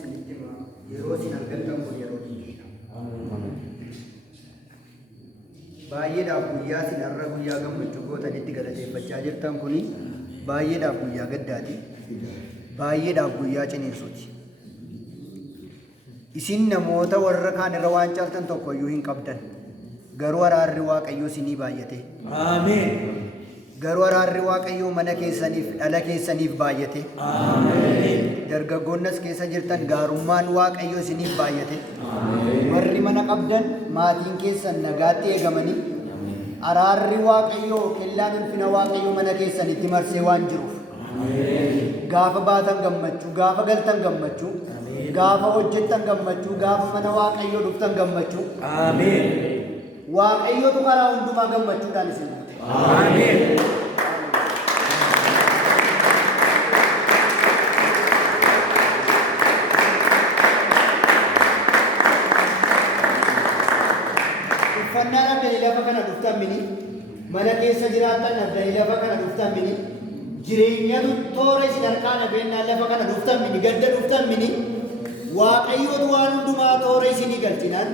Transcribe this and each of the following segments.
sinitima yerosin argattan kun yerooti. Baay'eedhaaf guyyaa sinarra guyyaa gammachuu gootanitti galateeffachaa jirtan kuni baay'eedhaaf guyyaa gaddaati. Baay'eedhaaf guyyaa ciniinsuuti. Isin namoota warra kaan irra waan caaltan tokko iyyuu hin qabdan. Garuu araarri Waaqayyoo isinii baay'ate. Ameen. Garuu araarri Waaqayyoo mana keessaniif dhala keessaniif baay'ate. Ameen. Dargaggoonnis keessa jirtan gaarummaan Waaqayyoo isiniif baay'ate. Warri mana qabdan maatiin keessan nagaatti eegamanii araarri Waaqayyoo kellaan ulfina Waaqayyoo mana keessanitti marsee waan jiruuf gaafa baatan gammachuu, gaafa galtan gammachuu, gaafa hojjettan gammachuu, gaafa mana Waaqayyoo dhuftan gammachuu. Ameen. Waaqayyootu karaa hundumaa gammachuudhaan isin guute. Ameen. Uffannaa dhabdanii lafa kana dhuftan mini, mana keessa jiraattan dhabdanii lafa kana dhuftan mini, jireenyatu toora isin harkaa dhabeennaan lafa kana dhuftan mini, gadda dhuftan mini, Waaqayyootu waan hundumaa toora isinii galchinaan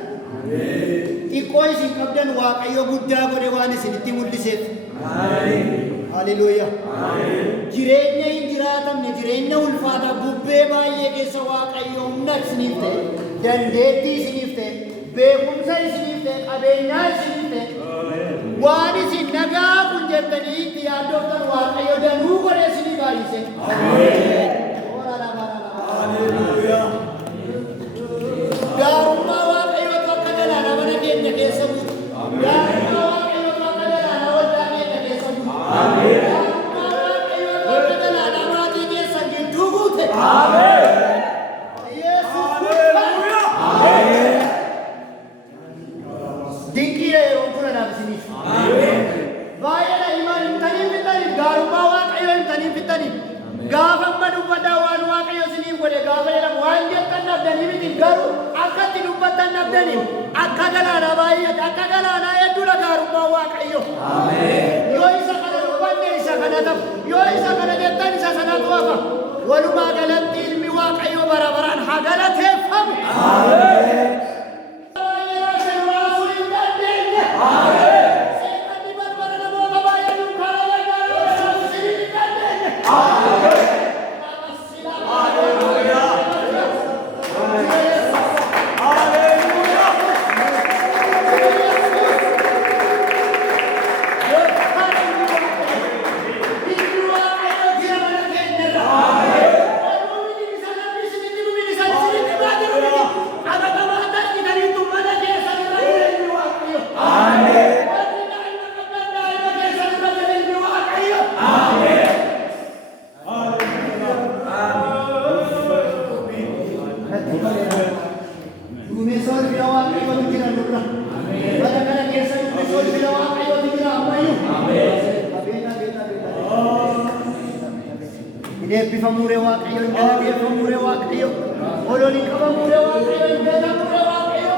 xiqqoo isin qabdan Waaqayyo guddaa godhe waan isinitti mul'iseef. Haleluuyaa. Jireenya hin jiraatamne, jireenya ulfaataa bubbee baay'ee keessa Waaqayyo humna isiniif ta'e, dandeettii isiniif ta'e, beekumsa isiniif ta'e, qabeenyaa isiniif ta'e, waan isin nagaa kun jettanii itti yaaddooftan Waaqayyo danuu godhe isinii baay'ise. Haleluuyaa. Gaarummaa Waaqayyootu akka galaana mana keenya keessa bu'u. Gaarummaa Waaqayyootu akka galaana waldaa keenya keessa bu'u. Gaarummaa Waaqayyootu akka galaana maatii keessan gidduu buute. Yesuus dinqiidha yeroo kunanaaf isiniif. Baay'eedha imaan himtanii fixaniif gaarummaa Waaqayyoo himtanii fixaniif. Gaafa amma dubbadhaa waan Waaqayyo isiniif godhe gaafa jedhamu waan jettan dhabdanii miti garuu akkatti dubbattan dhabdaniif akka galaanaa baay'ate akka galaanaa hedduudha gaarummaa Waaqayyo. Yoo isa kana dubbanne isa kana ta'u yoo isa kana jettan isa sanatu hafa. Walumaa galatti ilmi Waaqayyo bara baraan haa galateeffamu. Eebbifamuu Waaqayyo, galateeffamuu Waaqayyo, ololi qabamuu Waaqayyo, beekamuu Waaqayyo.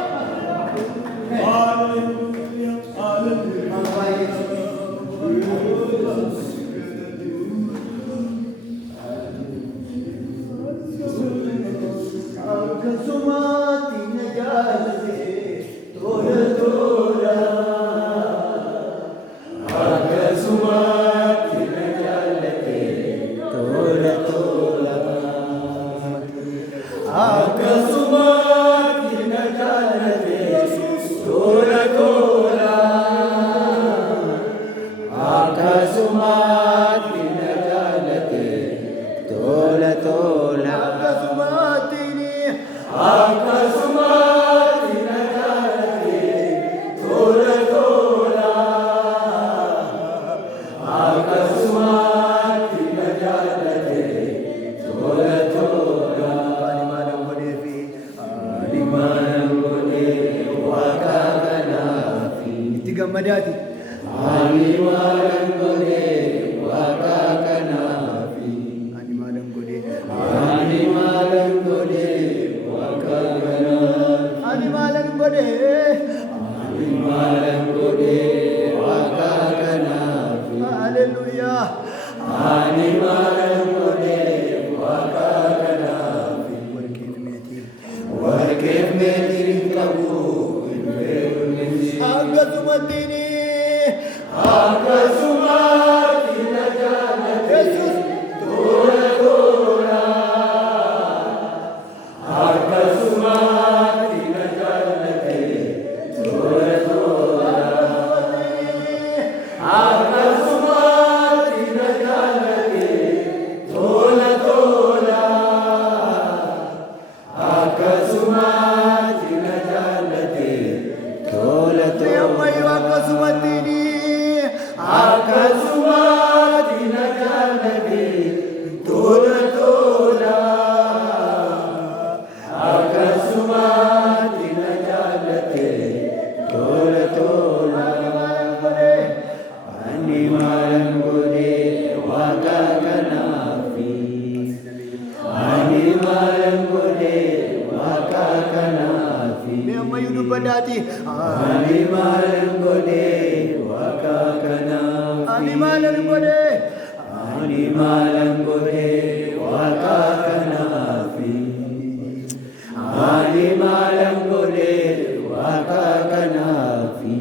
Akkasumatti na jaalate tola tola. Akkasumatti na jaalate tola tola. Akkasumatti na jaalate tola tola. Akkasumatti na jaalate tola tola. Akkasumatti na jaalate tola tola. Akkasumatti na jaalate tola tola. Animaalan godheefi animaalan godhee waaqa kanaafi itti gammadaati. Animaalan godhee waaqa kanaafi animaalan godhee animaalan godhee waaqa kanaafi animaalan godhee animaalan godhee waaqa kanaafi. Haleluuyaa. Animaalan godhee waaqa kanaafi. akkasumattiini akkasumatti na jaallate Yesuus tola tola akkasumatti na jaallate tola tola akkasumatti na jaallate tola tola akkasumatti na jaallate tola tola ammayyo akkasumattiini akkasumatti na jaallate tola tola akkasumatti na jaallate tola tola ani maalan godhe waaqa kanaafi ani maalan godhe waaqa kanaafi mee ammayyuu dubbadhaati ani maalan godhe waaqa kanaafi ani maalan godhe waaqa kanaafi ani maalan godhe waaqa kanaafi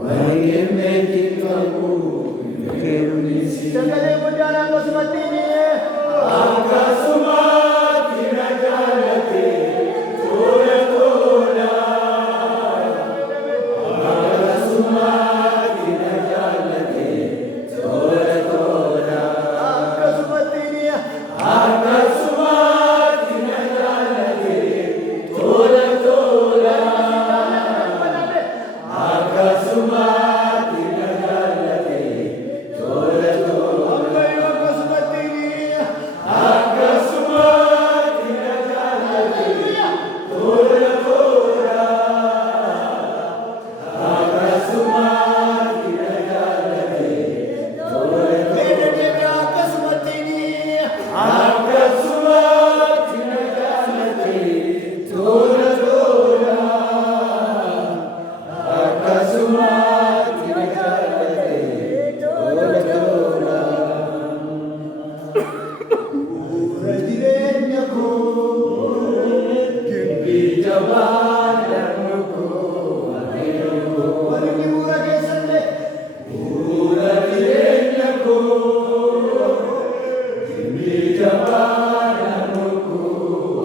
waa'ee meetii qabu keerumisi sagalee guddaan akkasumattiini akkasumatti na jaallate tola tola akkasumatti na jaallate tola tola akkasumattiini akkasumatti na jaallate tola tola akkasumatti na jaallate tola tola akkasumattiini akkasumatti na jaallate tola tola akkasumatti na jaallate tola tola akkasumattiini akkasumatti na jaallate tola tola akkasumatti na jaallate tola tola bu'uura jireenya koo gimbii jabaadhaan koo warri bu'uura keessallee bu'uura jireenya koo gimbii jabaadhaan koo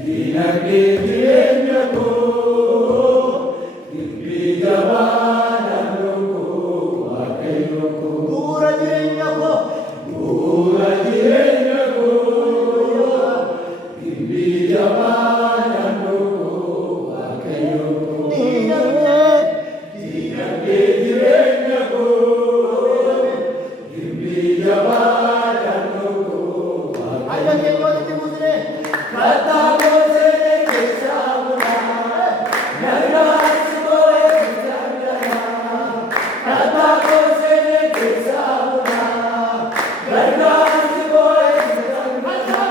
dinagdee jireenya koo gimbii jabaadhaan koo waaqayyo koo bu'uura jireenya koo gimbii jabaadhaan koo waaqayyo koo dinagdee jireenya koo gimbii jabaadhaan koo waaqayyo kattaa goosee keessaa bulaa nagaatti goo'ee jaalladha kattaa goosee keessaa bulaa nagaatti goo'ee jaalladha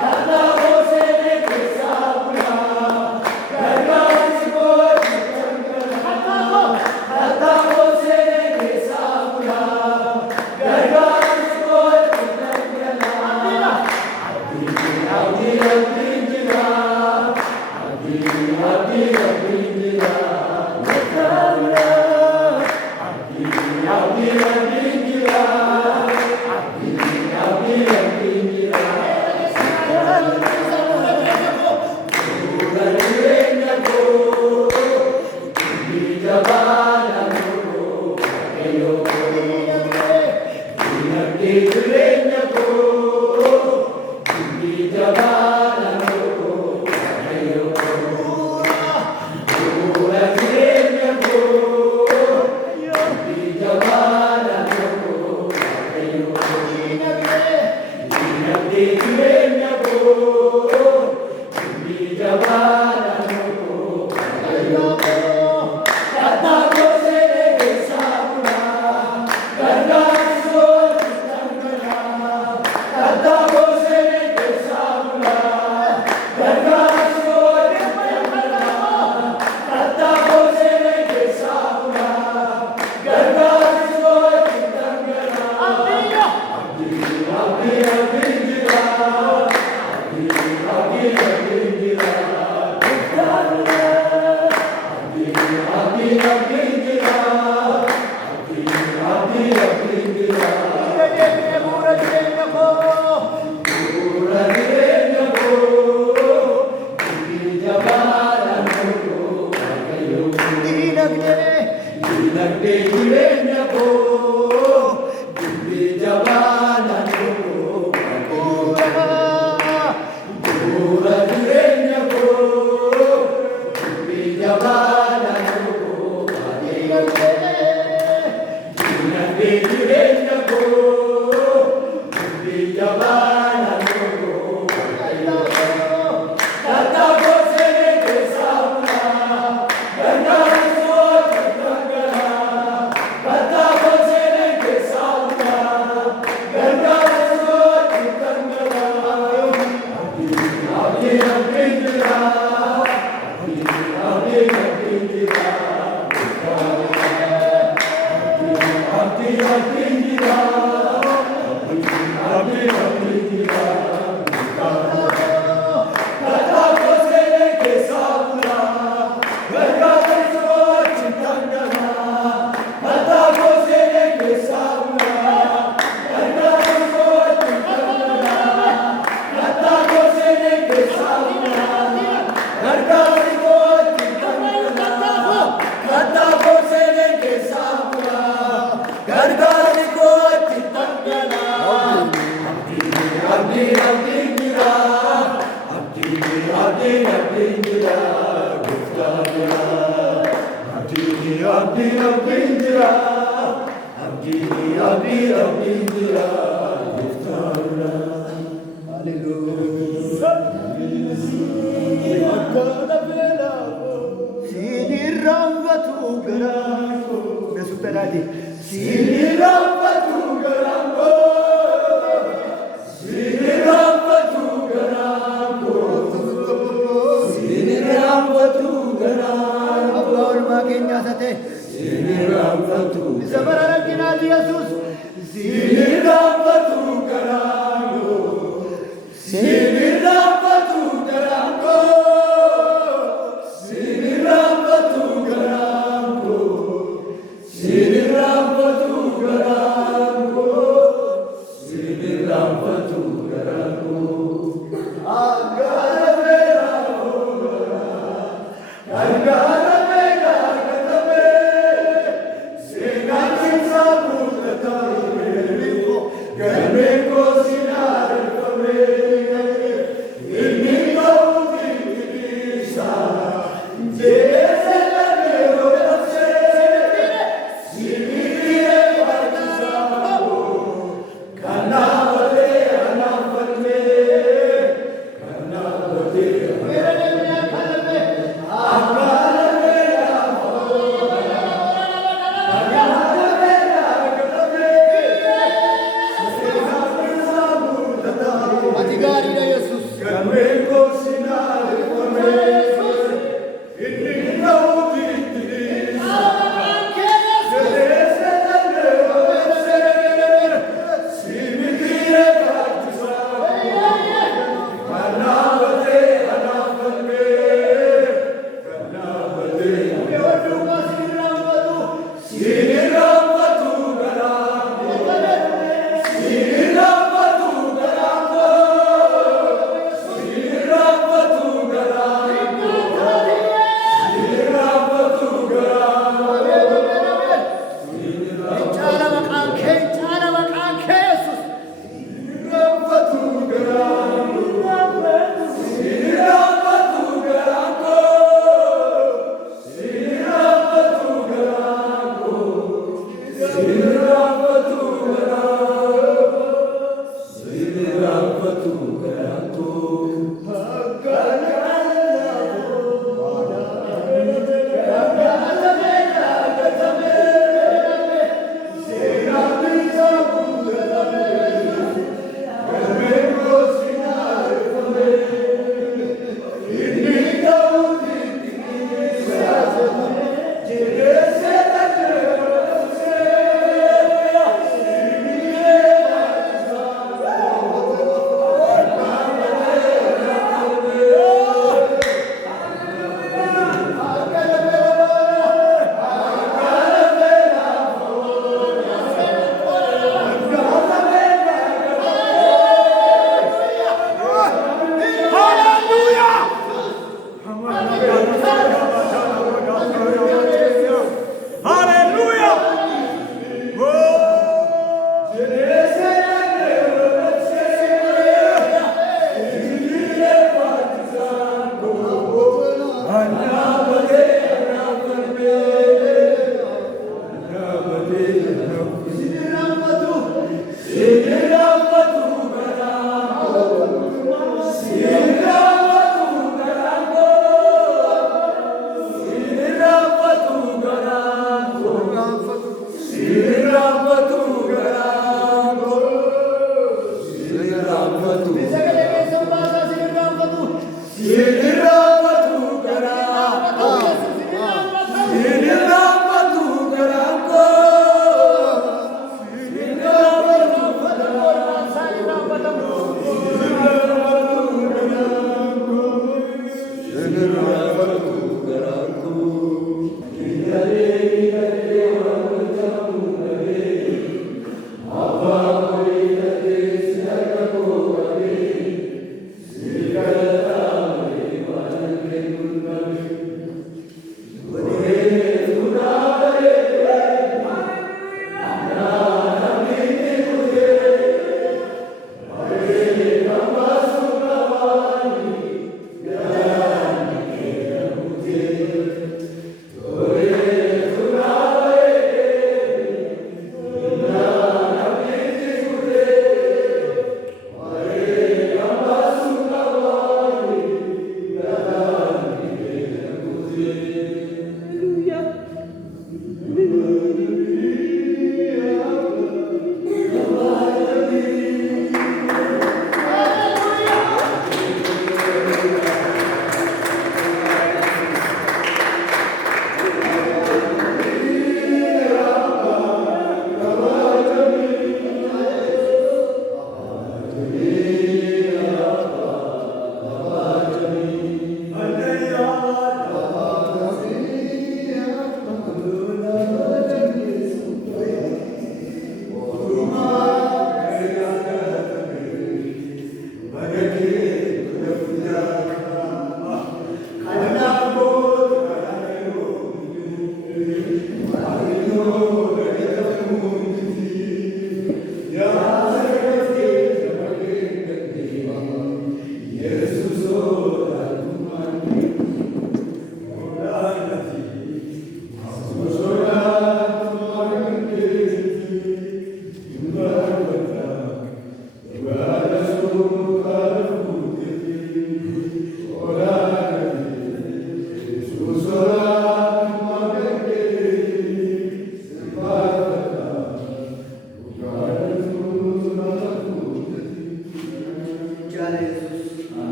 kattaa goosee keessaa bulaa nagaatti goo'ee jaalladha kattaa goosee keessaa bulaa nagaatti goo'ee jaalladha abdii abdii jira abdii jira wataala abdii jira abdii jira bu'uura jireenya koo gimbii jabaadhaan koo waaqayyo koo dinagdee jireenya koo gimbii jabaadhaan koo waaqayyo koo bu'uura jireenya koo gimbii jabaadhaan koo waaqayyo koo dinagdee jireenya koo gimbii jabaadhaan koo waaqayyo koo kattaa goosee keessaa bulaa gargaarsi gooti dangalaa kattaa goosee keessaa bulaa gargaarsi gooti dangalaa kattaa goosee keessaa bulaa gargaarsi gooti dangalaa abdii jira abdii jira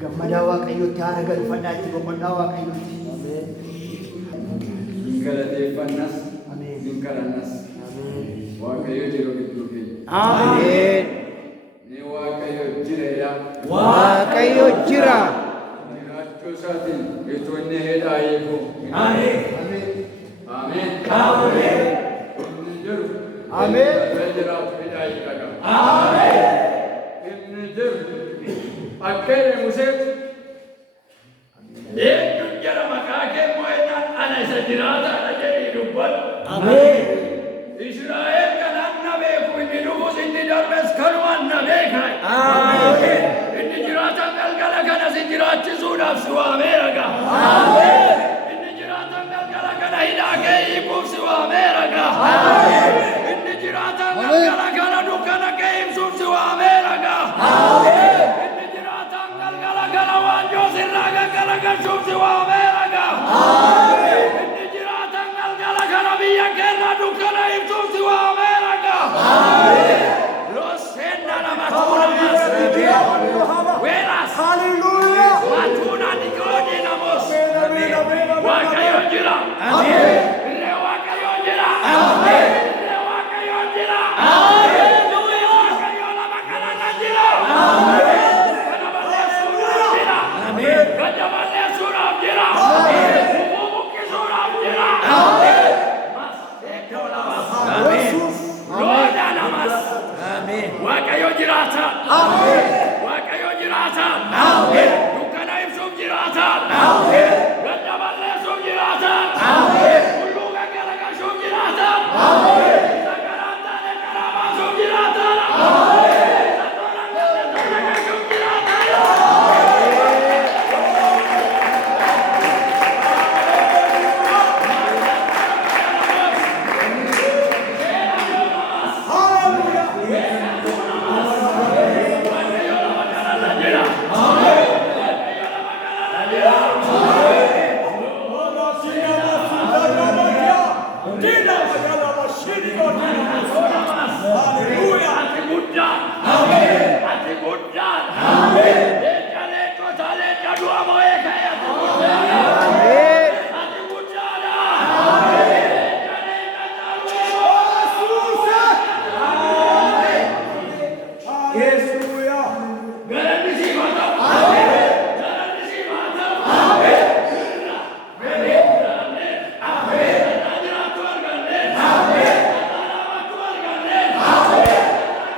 Gammadaa Waaqayyootti haara galfannaa itti boqonnaa Waaqayyootti. Galateeffannas Ameen. hin kadhannas Ameen. Waaqayyo jiru gidduu keenya. Ameen. Ni Waaqayyo jireedha. Waaqayyo jira. Jiraachuu isaatiin itoo inni hidhaa eegu. Ameen. Ameen. Ameen. Inni jiru. Ameen. Inni jiraatu hidhaa eegaga. Ameen. Inni jiru. Akka inni Museetti. Eenyuun jara maqaa kee mo'annaan ana isa jiraataadha jedhee dubbatu. Ameen. Israa'el kanaan na beeku inni dhufus inni darbes kanumaan na beeka. Ameen. Inni jiraatan galgala kana si jiraachisuudhaaf si waameera gaa. Ameen. Inni jiraatan galgala kana hidhaa kee hiikuuf si waameera gaa. Ameen. Inni jiraatan galgala kana dukkana kee ibsuuf si waameera gaa. Ameen. Inni jiraatan galgala kana waanjoo sirraa gaggalagalchuuf si waameera gaa. Ameen. Inni jiraatan galgala kana biyya keerraa dukkana ibsuuf si waameera gaa. Ameen. Rosenda na matuna mas. Weras. Hallelujah. Matuna ni godi na mos. Waaqayyo jira. Ameen. Ile Waaqayyo jira. Ameen. Ile Waaqayyo jira. Hallelujah. Waaqayyo la makana na jira. Ameen. Kana bale sura jira. Ameen. Kana bale sura jira. Ameen. Umuki sura jira. Ameen. Mas eko la mas. Ameen. Roda na mas. Ameen. Waaqayyo jirata. Ameen. Waaqayyo jirata. Ameen. Dukkana ibsuuf jirata. Ameen. Gadda balleessuuf jirata. Ameen. Tulluu gaggalagalchuuf jirata. Ameen. Isa karaan taane karaa baasuuf jirata. Ameen. Isa tooraan galle toora galchuuf jirata. Ati guddaan. Ati guddaan. Leenca leencota leenca du'a mo'ee ka'e ati guddaan. Ati guddaadha. Leenca leenca galanni siif haa ta'u. Galanni siif haa ta'u. Irra. Irraa jiraattu arganne. Alaabatu arganne.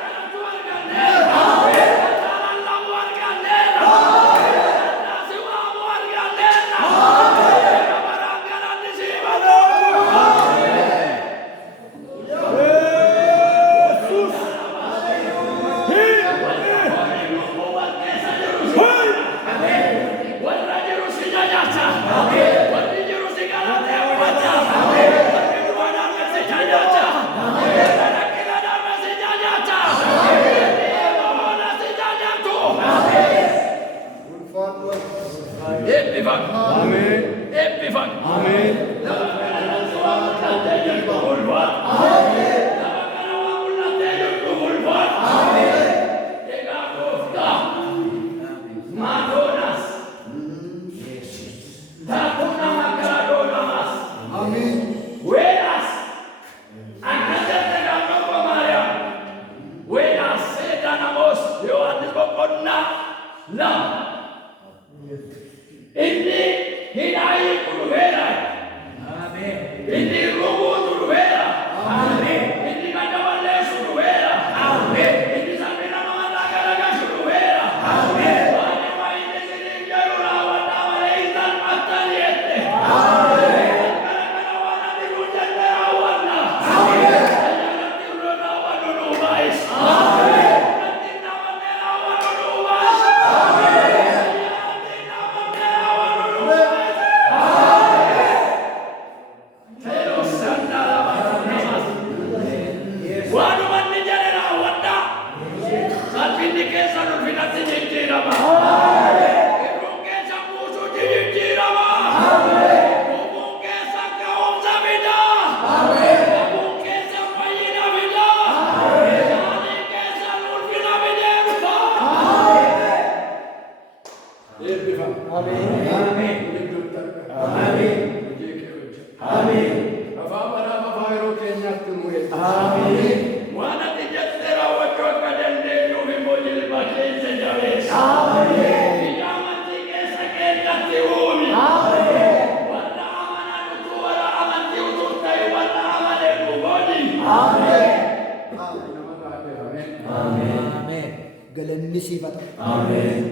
Kanatu arganne. Kanaan lamu arganne. Kanaan si waamu arganne. Kabaraan galanni siif haa ta'u. Warra jiru si jajacha. Warri jiru si galateeffata. Warri du'a darbe si jajacha. Warri rakkina darbe si jajacha. Warri eebbamoona si jajatu. Eebbifamu. Eebbifamu. Lafa kana irratti waa mul'attee jirtu ulfaatu. Lafa kana waa mul'attee jirtu ulfaatu. Egaa gooftaa. Madonnas. Takuna magadonas. Welas. Akasete ganoko Maryam. Welas sedanamos Yohanes boqonnaa lama. Inni hidhaayi dhufeera. Ameen. Inni rukuutu dhufeera. Ameen. Inni gadda balleessu dhufeera. Ameen. Inni salphina namarraa garagalchu dhufeera. Ameen. Waanuma inni isiniif jedhu raawwadhaa malee hin salphattani jette. Ameen. Kana kana waan ati nuun jette raawwadha. Ameen. Jalatti irra raawwadhu nuu baay'is. Ameen. Jalatti hin dhaabannee raawwadhu nuu baay'is. Ameen. Jalatti hin dhaabannee raawwadhu nuu baay'is. Ameen. Telos. Ameen. Ameen. Ameen. Ameen. Waan ati jettee raawwachuu akka dandeenyuuf immoo jilba keessa jabeessa. Biyya amantii keessa keenyatti uumi. Warra amanan utuu warra amantii utuu ta'e warra amanan nu godhi. Amen. Galanni siif haa ta'u. Ameen.